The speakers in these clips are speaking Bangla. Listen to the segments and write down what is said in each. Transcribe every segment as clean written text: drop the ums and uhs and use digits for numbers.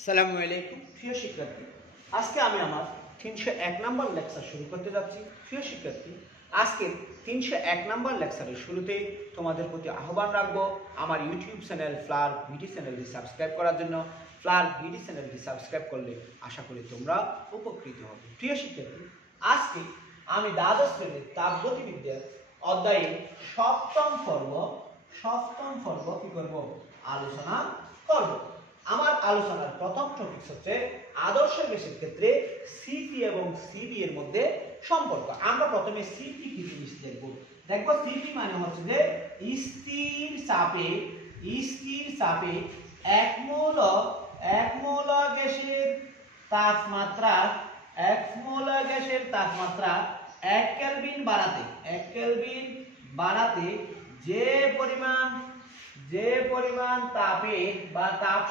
আসসালামু আলাইকুম প্রিয় শিক্ষার্থী, আজকে আমি আমার 301 নম্বর লেকচার শুরু করতে যাচ্ছি। প্রিয় শিক্ষার্থী, আজকে 301 নম্বর লেকচারের শুরুতে তোমাদের প্রতি আহ্বান রাখবো আমার ইউটিউব চ্যানেল ফ্লার ভিডি চ্যানেলটি সাবস্ক্রাইব করার জন্য। ফ্লার ভিডি চ্যানেলটি সাবস্ক্রাইব করলে আশা করি তোমরা উপকৃত হবে। প্রিয় শিক্ষার্থী, আজকে আমি দ্বাদশ শ্রেণীর তাপগতিবিদ্যার অধ্যায়ের সপ্তম পর্ব কি করব? আলোচনা করব। আমার আলোচনার প্রথম টপিক হচ্ছে আদর্শ গ্যাসের ক্ষেত্রে সিপি এবং সিবি এর মধ্যে সম্পর্ক। আমরা প্রথমে সিপি কি জিনিস দেখব। সিপি মানে হচ্ছে যে স্থির চাপে এক মৌল গ্যাসের তাপমাত্রা 1 কেলভিন বাড়াতে যে পরিমাণ তাপের বা তাপ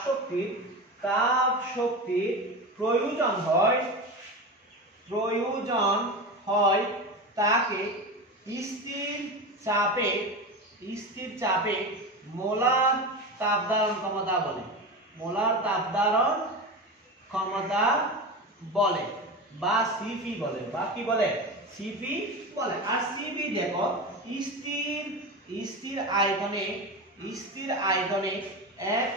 শক্তির প্রয়োজন হয় তাকে স্থির চাপে মোলার তাপধারণ ক্ষমতা বলে বা সিপি বলে সিপি বলে। আর সিবি দেখো স্থির আয়তনে এক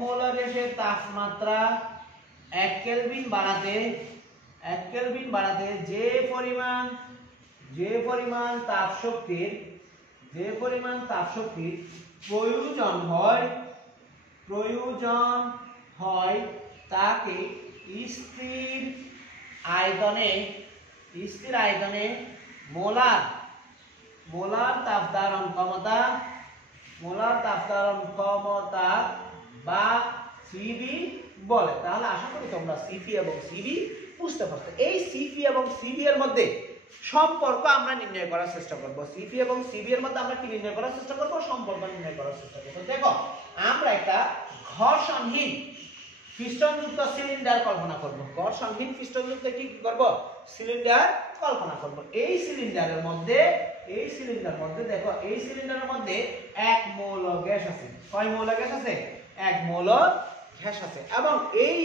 মৌল গ্যাসের তাপমাত্রা 1 কেলভিন বাড়াতে যে পরিমাণ তাপ শক্তির প্রয়োজন হয় তাকে স্থির আয়তনে মোলার তাপধারণ ক্ষমতা বা সিবি বলে। তাহলে আশা করি তোমরা সিপি এবং সিবি বুঝতে পারছো। এই সিপি এবং সিবি এর মধ্যে সম্পর্ক আমরা নির্ণয় করার চেষ্টা করব। সিপি এবং সিবি এর মধ্যে আমরা কি নির্ণয় করার চেষ্টা করব? সম্পর্ক নির্ণয় করার চেষ্টা করব। দেখো, আমরা একটা ঘর্ষণহীন পিস্টনযুক্ত সিলিন্ডার কল্পনা করব। ঘর্ষণহীন পিস্টনযুক্ত কি করব? সিলিন্ডার কল্পনা করব। এই সিলিন্ডারের মধ্যে দেখো, এই সিলিন্ডারের মধ্যে এক মৌল গ্যাস আছে। কয় মৌল গ্যাস আছে? এক মৌল গ্যাস আছে। এবং এই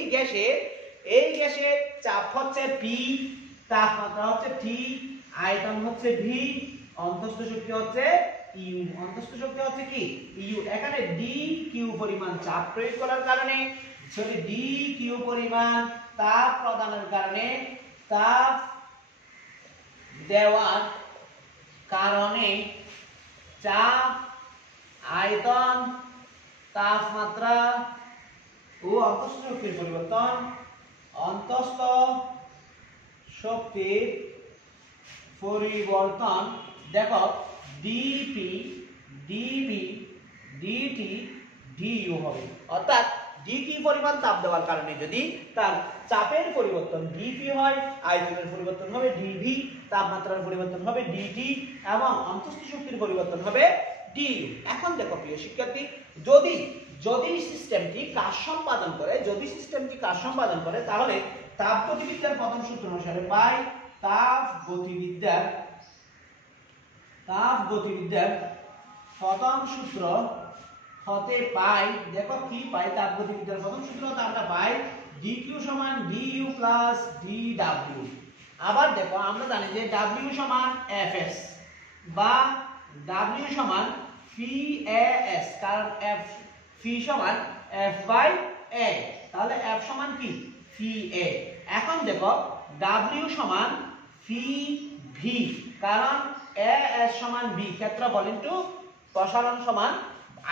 গ্যাসের চাপ হচ্ছে পি, তাপমাত্রা হচ্ছে টি, আয়তন হচ্ছে ভি, অন্তঃস্থ শক্তি হচ্ছে ইউ। অন্তঃস্থ শক্তি হচ্ছে কি? ইউ। এখানে ডি কিউ পরিমাণ চাপ প্রয়োগ করার কারণে, ডি কিউ পরিমাণ তাপ প্রদানের কারণে, তাপ দেওয়ার কারণে চাপ, আয়তন, তাপমাত্রা ও অন্তঃস্থ শক্তির পরিবর্তন, দেখো ডিপি, ডিবি, ডিটি, ডিইউ হবে। অর্থাৎ ডিটি পরিমাণ তাপ দেওয়ার কারণে যদি তার চাপের পরিবর্তন ডিপি হয়, আয়তনের পরিবর্তন হবে ডিভি, তাপমাত্রার পরিবর্তন হবে ডিটি এবং অন্তঃস্থ শক্তির পরিবর্তন হবে ডিইউ। এখন দেখো প্রিয় শিক্ষার্থী, যদি সিস্টেমটি কাজ সম্পাদন করে তাহলে তাপগতিবিদ্যার প্রথম সূত্র অনুসারে পাই, তাপগতিবিদ্যার প্রথম সূত্র হতে পাই, দেখো কি পাই? তাপগতিবিদ্যার প্রথম সূত্র হতে আমরা পাই dq সমান du প্লাস dw। আবার দেখো, আমরা জানি যে w সমান fs বা w সমান pAs, কারণ p সমান f বাই a। তাহলে f সমান কি? pa। এখন দেখো w সমান pv, কারণ as সমান b, ক্ষেত্রফল ইনটু প্রসারণ সমান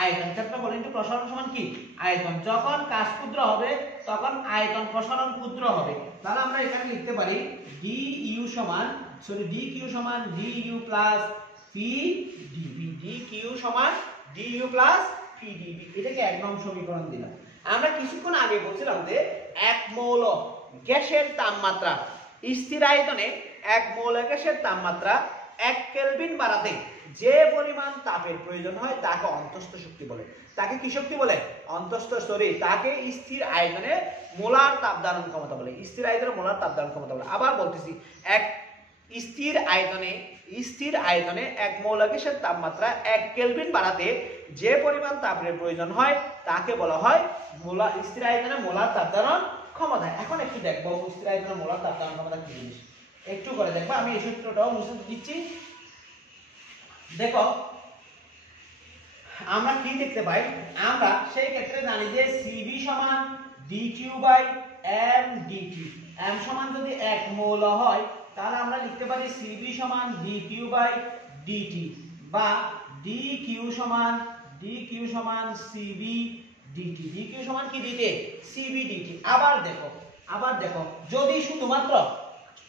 আয়তন। ক্ষেত্রফল ইনটু প্রসারণ সমান কি? আয়তন। যখন কাজ ক্ষুদ্র হবে তখন আয়তন প্রসারণ ক্ষুদ্র হবে। তাহলে আমরা এখানে লিখতে পারি dq সমান du প্লাস pdv, dq সমান du প্লাস pdv। এটাকে 1 নং সমীকরণ দিলাম। আমরা কিছুক্ষণ আগে বলছিলাম যে এক মৌল গ্যাসের তাপমাত্রা স্থির আয়তনে, এক মৌল গ্যাসের তাপমাত্রা 1 কেলভিন বাড়াতে যে পরিমাণ তাপের প্রয়োজন হয় তাকে অন্তঃস্থ শক্তি বলে। তাকে কি শক্তি বলে? তাকে স্থির আয়তনে মোলার তাপধারণ ক্ষমতা বলে। আবার বলতেছি, এক স্থির আয়তনে এক মৌল গ্যাসের তাপমাত্রা 1 কেলভিন বাড়াতে যে পরিমাণ তাপের প্রয়োজন হয় তাকে বলা হয় মোলার স্থির আয়তনে মোলার তাপ ধারণ ক্ষমতা। এখন একটু দেখবো স্থির আয়তনে মোলার তাপ ধারণ ক্ষমতা কি জিনিস, একটু করে দেখবো। আমি এই সূত্রটাও মুছে দিচ্ছি। দেখো আমরা কি দেখতে পাই, আমরা সেই ক্ষেত্রে জানি যে সিবি সমান d Q by M d T. M সমান যদি 1 মোল হয় তাহলে আমরা লিখতে পারি সিবি সমান ডিকিউ বাই ডিটি, বা ডিকিউ সমান সিবি ডিটি। ডিকিউ সমান কি ডিটি, সিবি ডিটি। আবার দেখো যদি শুধুমাত্র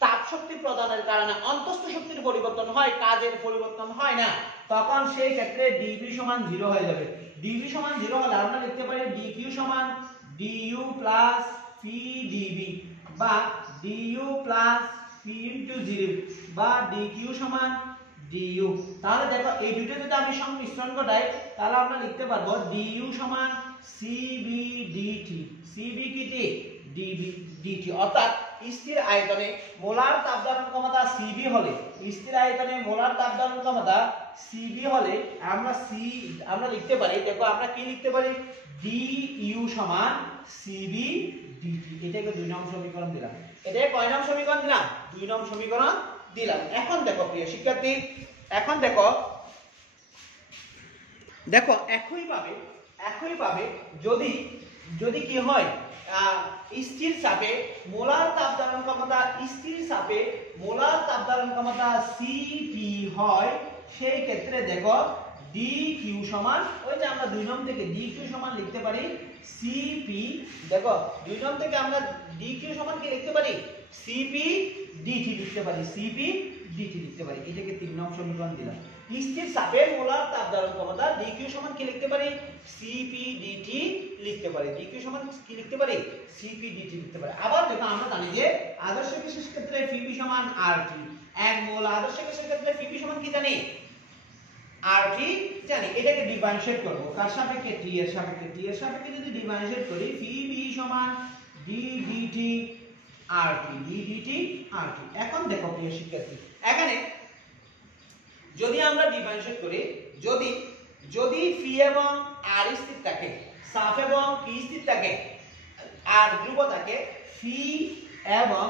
তাপ শক্তি প্রদানের কারণে অন্তঃস্থ শক্তির পরিবর্তন হয়, কাজের পরিবর্তন হয় না, তখন সেই ক্ষেত্রে ডিবি সমান 0 হয়ে যাবে। ডিবি সমান 0 হলে আমরা লিখতে পারি ডিকিউ সমান ডিইউ প্লাস পি ডিবি, বা ডিইউ প্লাস পি ইনটু 0, বা ডিকিউ সমান ডিইউ। তাহলে দেখো এই দুটো যদি আমি সংমিশ্রণ ঘটাই তাহলে আমরা লিখতে পারবো ডিইউ সমান সিবি ডিটি। সিবি কি ডিবি ডিটি, অর্থাৎ স্থির আয়তনে মোলার তাপ ধারণ ক্ষমতা সিবি হলে, স্থির আয়তনে মোলার তাপ ধারণ ক্ষমতা সিবি হলে আমরা লিখতে পারি, দেখো আমরা কি লিখতে পারি, ডিইউ সমান সিবি ডিটি। এটাকে 2 নং সমীকরণ দিলাম। এটাকে কয় নং সমীকরণ দিলাম, 2 নং সমীকরণ দিলাম। এখন দেখো প্রিয় শিক্ষার্থী, এখন দেখো একইভাবে যদি কি হয়, স্থির চাপে মোলার তাপ ধারণ ক্ষমতা, স্থির চাপে মোলার তাপ ধারণ ক্ষমতা সিপি হয়, সেই ক্ষেত্রে দেখো ডিকিউ সমান, ওই যে আমরা 2 নং থেকে ডিকিউ সমান লিখতে পারি সিপি। দেখো 2 নং থেকে আমরা ডিকিউ সমান কি লিখতে পারি, সিপি ডিটি লিখতে পারি, সিপি ডিটি লিখতে পারি। এটাকে 3 নং সমীকরণ দিলাম। স্থির চাপে মোলার তাপ ধারণ ক্ষমতা ডিকিউ সমান কি লিখতে পারি, সিপি ডিটি লিখতে পারি। ডিকিউ সমান কি লিখতে পারি, সিপি ডিটি লিখতে পারি। আবার দেখো আমরা জানি যে আদর্শ গ্যাসের ক্ষেত্রে পিবি সমান আরটি। 1 মোল আদর্শ গ্যাসের ক্ষেত্রে পিবি সমান কি জানি, আরটি জানি। এটাকে ডিফারেন্সিয়েট করব কার সাপেক্ষে, টি এর সাপেক্ষে। টি এর সাপেক্ষে যদি ডিফারেন্সিয়েট করি পিবি সমান ডিডিটি আরটি, ডিডিটি আরটি। এখন দেখো প্রিয় শিক্ষার্থী, এখানে যদি আমরা ডিফারেন্সিয়েট করি, যদি পি এবং আর স্থির থাকে, চাপ এবং পি স্থির থাকে, আর ধ্রুব থাকে, পি এবং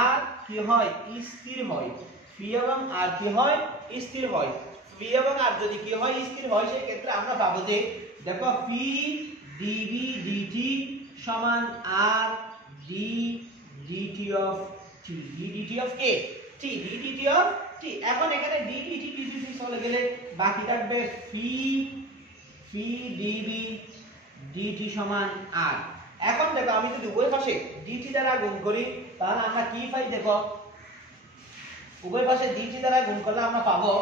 আর কি হয়, স্থির হয়। পি এবং আর কি হয়, স্থির হয়। পি এবং আর যদি কি হয়, স্থির হয়, সেই ক্ষেত্রে আমরা পাবো যে দেখো পি ডিবি ডিটি সমান আর d d t of T, d d t of K, T, d d t of T. এখন এখানে ডি ডিটি ডিটি চলে গেলে বাকি থাকবে পি ডিবি ডিটি সমান আর। এখন দেখো আমি যদি উভয় পাশে ডিটি দ্বারা গুণ করি তাহলে আমরা কি পাই, দেখো উভয় পাশে ডিটি দ্বারা গুণ করলে আমরা পাবো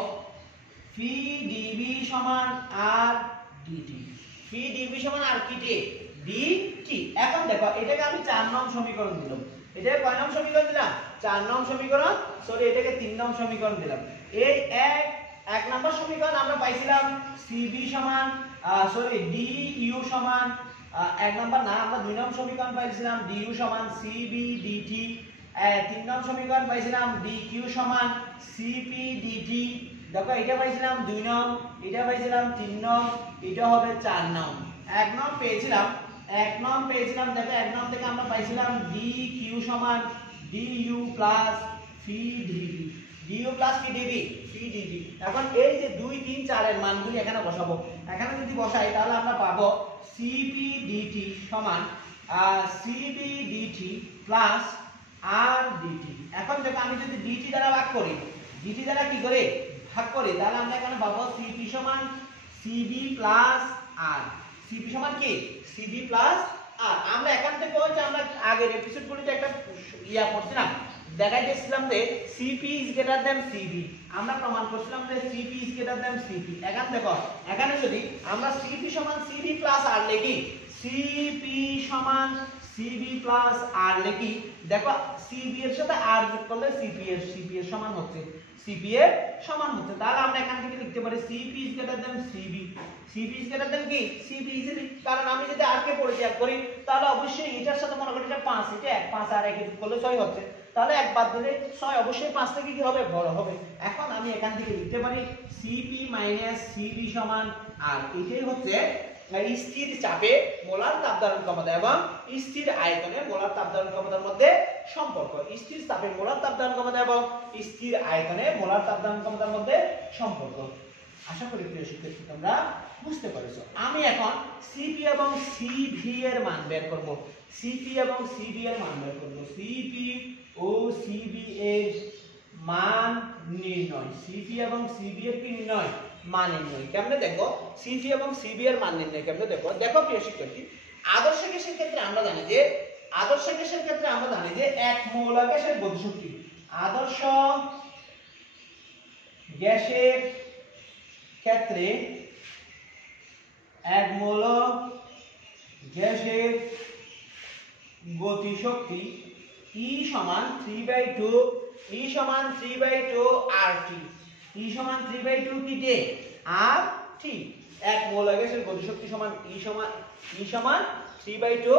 পি ডিবি সমান আর ডিটি। পি ডিবি সমান আর কি, ডিটি। এখন দেখো এটাকে আমি 4 নং সমীকরণ দিলাম। এটাকে কয় নং সমীকরণ দিলাম, 4 নং সমীকরণ। সরি, এটাকে 3 নং সমীকরণ দিলাম। এই এক নম্বর সমীকরণ আমরা পাইছিলাম সিবি সমান ডিইউ সমান, 1 নম্বর না, আমরা 2 নং সমীকরণ পাইছিলাম ডিইউ সমান সিবি ডিটি। 3 নং সমীকরণ পাইছিলাম ডিকিউ সমান সিপি ডিটি। দেখো এটা পাইছিলাম 2 নং, এটা পাইছিলাম 3 নং, এটা হবে 4 নং। 1 নং পেয়েছিলাম, দেখো 1 নং থেকে আমরা পাইছিলাম ডিকিউ সমান DU plus P DB, DU plus P DB, P DB. এখন এই যে 2 3 4 এর মানগুলি এখানে বসাবো। এখানে যদি বসাই তাহলে আমরা পাবো সিপি ডিটি সমান সিবি ডিটি প্লাস আর ডিটি। এখন দেখো আমি যদি ডিটি দ্বারা ভাগ করি, ডিটি দ্বারা কি করে ভাগ করি, তাহলে আমরা এখানে পাবো সিপি সমান সিবি প্লাস আর। সিপি সমান কি, সিবি প্লাস আর। আমরা এখান থেকে হচ্ছে আমরা আগের এপিসোডগুলোতে একটা পড়ছিলাম, দেখাইতেছিলাম যে C P is greater than C B. আমরা প্রমাণ করছিলাম যে C P is greater than C P. এখন দেখো এখানে যদি আমরা সিপি সমান সিবি প্লাস আর লিখি, সিপি সমান সিবি প্লাস আর লিখি, দেখো সিবি এর সাথে আর যোগ করলে সিপি এর সমান হচ্ছে, সিপি এর সমান হচ্ছে। তাহলে আমরা এখান থেকে লিখতে পারি C P is greater than C B. C P is greater than কি, সিপি ইজিলি, কারণ আমি যদি আর কে পরিত্যাগ করি তাহলে অবশ্যই এটার সাথে মনে করি এটা 5, এটা 1, 5 আর 1 যোগ করলে 6 হচ্ছে। তাহলে এক বাদ দিলে 6 অবশ্যই 5 থেকে কি হবে, বড় হবে। এখন আমি এখান থেকে লিখতে পারি সিপি মাইনাস সিবি সমান আর। এটাই হচ্ছে স্থির চাপে মোলার তাপ ধারণ ক্ষমতা এবং স্থির আয়তনে মোলার তাপ ধারণ ক্ষমতার মধ্যে সম্পর্ক। স্থির চাপে মোলার তাপ ধারণ ক্ষমতা এবং স্থির আয়তনে মোলার তাপ ধারণ ক্ষমতার মধ্যে সম্পর্ক। আশা করি প্রিয় শিক্ষার্থী তোমরা বুঝতে পেরেছো। আমি এখন সিপি এবং সিভি এর মান বের করব। সিপি এবং সিভি এর মান বের করব। সিপি ও সিভি এর মান নির্ণয়। সিপি এবং সিভি এর কি নির্ণয়? মান নির্ণয়। কেমনে দেখো সিপি এবং সিভি এর মান নির্ণয় কেমনে দেখো? দেখো প্রিয় শিক্ষার্থী, আদর্শ গ্যাসের ক্ষেত্রে আমরা জানি যে এক মৌল গ্যাসের গতিশক্তি, আদর্শ গ্যাসের ক্ষেত্রে এক মৌল গ্যাসের গতিশক্তি E সমান 3/2 E সমান 3/2 RT। E সমান 3/2 কি দে RT। এক মৌল গ্যাসের গতিশক্তি সমান E সমান 3/2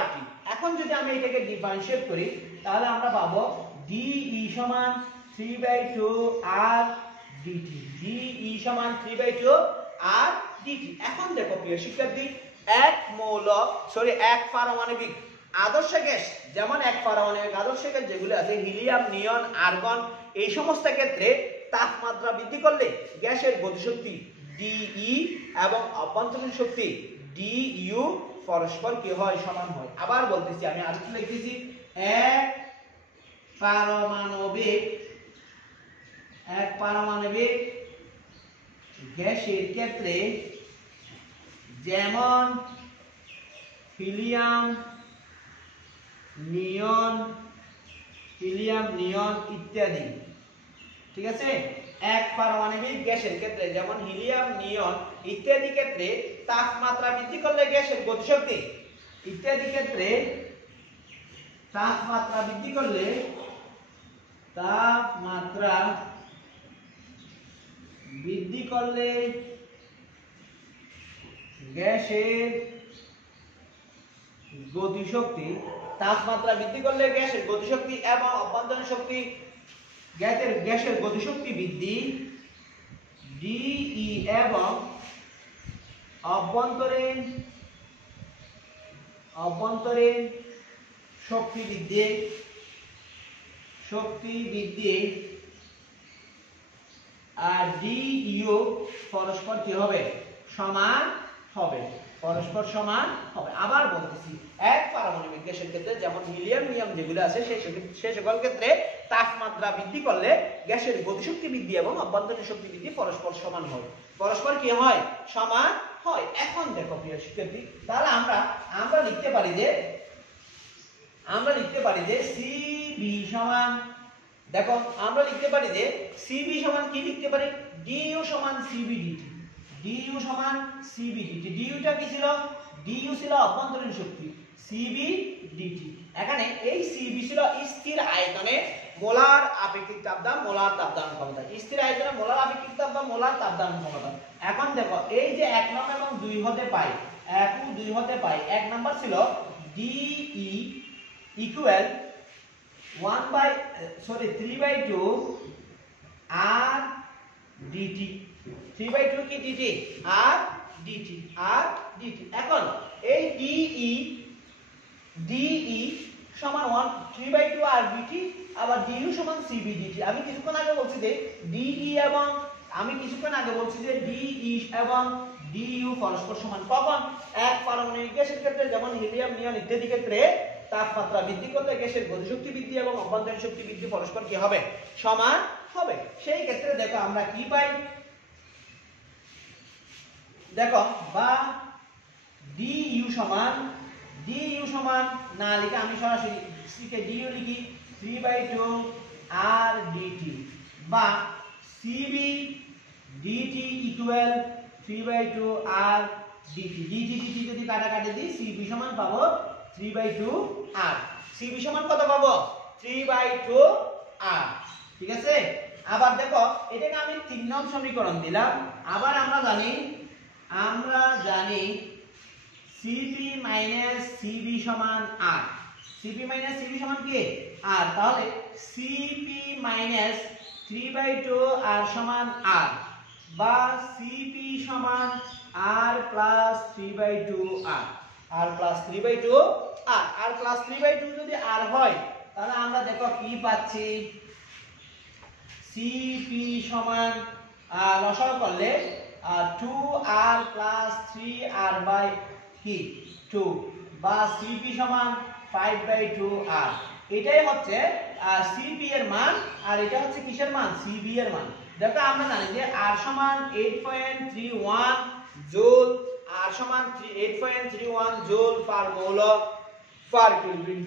RT। এখন যদি আমি এটাকে ডিফারেন্সিয়েট করি তাহলে আমরা পাবো DE সমান 3/2 R dt। DE সমান 3/2 R dt। এখন দেখো প্রিয় শিক্ষার্থী, এক পারমাণবিক আদর্শ গ্যাস, যেমন এক পারমাণবিক আদর্শ গ্যাস যেগুলো আছে হিলিয়াম, নিয়ন, আর্গন, এই সমস্ত ক্ষেত্রে তাপমাত্রা বৃদ্ধি করলে গ্যাসের গতিশক্তি DE এবং অভ্যন্তরীণ শক্তি DU পরস্পর কি হয়? সমান হয়। আবার বলতেছি, আমি আরেকটু লিখতেছি, এক পারমাণবিক গ্যাসের ক্ষেত্রে যেমন হিলিয়াম, নিয়ন ইত্যাদি, ঠিক আছে? এক পারমাণবিক গ্যাসের ক্ষেত্রে যেমন হিলিয়াম, নিয়ন ইত্যাদি ক্ষেত্রে তাপমাত্রা বৃদ্ধি করলে গ্যাসের গতিশক্তি তাপমাত্রা বৃদ্ধি করলে গ্যাসের গতিশক্তি এবং অভ্যন্তরীণ শক্তি, গ্যাসের গতিশক্তি বৃদ্ধি DE এবং অভ্যন্তরীণ শক্তি বৃদ্ধি আর DU পরস্পর কি হবে? সমান হবে। আবার বলতেছি, এক পারমাণবিক গ্যাসের ক্ষেত্রে যেমন হিলিয়াম, নিয়ম যেগুলো আছে সেই সকল ক্ষেত্রে তাপমাত্রা বৃদ্ধি করলে গ্যাসের গতিশক্তি বৃদ্ধি এবং অভ্যন্তরীণ শক্তি বৃদ্ধি পরস্পর সমান হয়। পরস্পর কি হয়? সমান হয়। এখন দেখো প্রিয় শিক্ষার্থী, তাহলে আমরা লিখতে পারি যে সিবি সমান, দেখো আমরা লিখতে পারি যে সিবি সমান কি লিখতে পারি? ডিইউ সমান সিবি ডিটি। ডিইউটা কি ছিল? ডিইউ ছিল অভ্যন্তরীণ শক্তি, সিবি ডিটি। এখানে এই সিবি ছিল স্থির আয়তনে মোলার আপেক্ষিক চাপদান, মোলার তাপদান ক্ষমতা। স্থির আয়তনে মোলার আপেক্ষিক চাপ বা মোলার তাপদান ক্ষমতা। এখন দেখো এই যে 1 নং এবং 2 হতে পাই, 1 ও 2 হতে পাই, 1 নাম্বার ছিল DE ইকুয়াল 3/2 R dt। 3/2 কি dt? R dt। এখন এই DE সমান 3/2 R dt, আবার DU সমান CB dt। আমি কিছুক্ষণ আগে বলছি যে DE এবং DU পরস্পর সমান। কখন? এক পারমাণবিক গ্যাসের ক্ষেত্রে যেমন হিলিয়াম, নিয়ন ইত্যাদি ক্ষেত্রে তাপমাত্রা বৃদ্ধি করলে গ্যাসের গতিশক্তি বৃদ্ধি এবং অভ্যন্তরীণ শক্তি বৃদ্ধি পরস্পর কি হবে? সমান হবে। সেই ক্ষেত্রে দেখো আমরা কি পাই? দেখো বা DU সমান না লিখে আমি সরাসরি সিকে DU লিখি 3/2 R dt বা CB dt equal 3/2 R dt। dt যদি কাটাকাটি দিই CB সমান পাবো 3/2 R। CB সমান কত পাবো? 3/2 R। ঠিক আছে? আবার দেখো এটাকে আমি 3 নং সমীকরণ দিলাম। আবার আমরা জানি CP - CB সমান R। CP - CB সমান কি? R। তাহলে CP - 3/2 R সমান R বা CP সমান r plus 3/2 r plus 3/2 r plus 3/2 যদি r হয় তাহলে আমরা দেখো কি পাচ্ছি CP সমান লসাগু করলে 2r plus 3r by 2 বা CP সমান 5/2r। এটাই হচ্ছে CP এর মান আর এটা হচ্ছে কিসের মান CB এর মান। দেখো আমরা জানি যে r সমান 8.31 জুল, r সমান 8.31 জুল পার মোল পার কেলভিন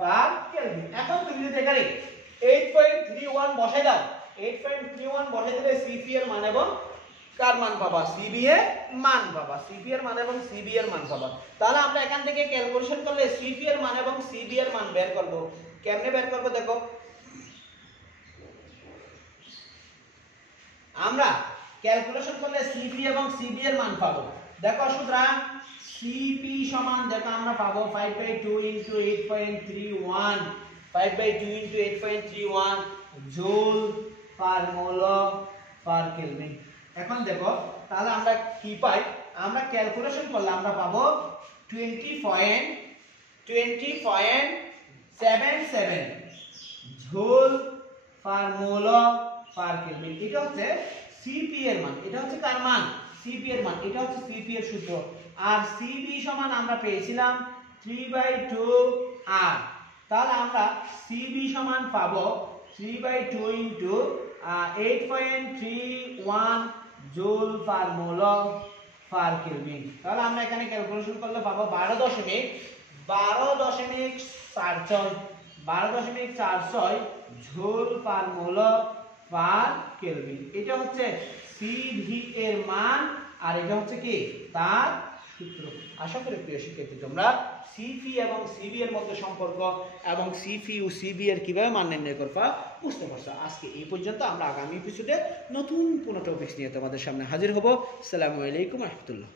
পার কেলভিন। এখন তুমি যদি এখানে 8.31 বসাই দাও, 8.31 বসাই দিলে CP এর মান এবং কার মান পাবা CB এর মান পাবা, CP এর মান এবং CB এর মান পাবা। তাহলে আমরা এখান থেকে ক্যালকুলেশন করলে CP এর মান এবং CB এর মান বের করব। কেমনে বের করব দেখো, আমরা ক্যালকুলেশন করলে CP এবং CB এর মান পাবো। দেখো সুতরাং CP সমান দেখো আমরা পাবো 5/2 * 8.31 5/2 * 8.31 জুল পার মোল পার কেলভিন। এখন দেখো তাহলে আমরা কি পাই, আমরা ক্যালকুলেশন করলে আমরা পাবো 20.77 জুল পার মোল পার কেলভিন। এটা হচ্ছে CP এর মান, এটা হচ্ছে কার মান CP এর মান, এটা হচ্ছে CP এর সূত্র। আর CB সমান আমরা পেয়েছিলাম 3/2r। তাহলে আমরা CB সমান পাবো 3/2 * 8.31 জুল পার মোল পার কেলভিন। তাহলে আমরা এখানে ক্যালকুলেশন করলে পাবো 12.46 জুল পার মোল পার কেলভিন। এটা হচ্ছে CV এর মান আর এটা হচ্ছে কি তার সূত্র। আশা করি প্রিয় শিক্ষার্থী তোমরা CP এবং CB এর মধ্যে সম্পর্ক এবং CP ও CB এর কিভাবে মান নির্ণয় করবা বুঝতে পারছো। আজকে এই পর্যন্ত, আমরা আগামী এপিসোডে নতুন কোনো টপিকস নিয়ে তোমাদের সামনে হাজির হব। আসসালামু আলাইকুম ওয়া রাহমাতুল্লাহ।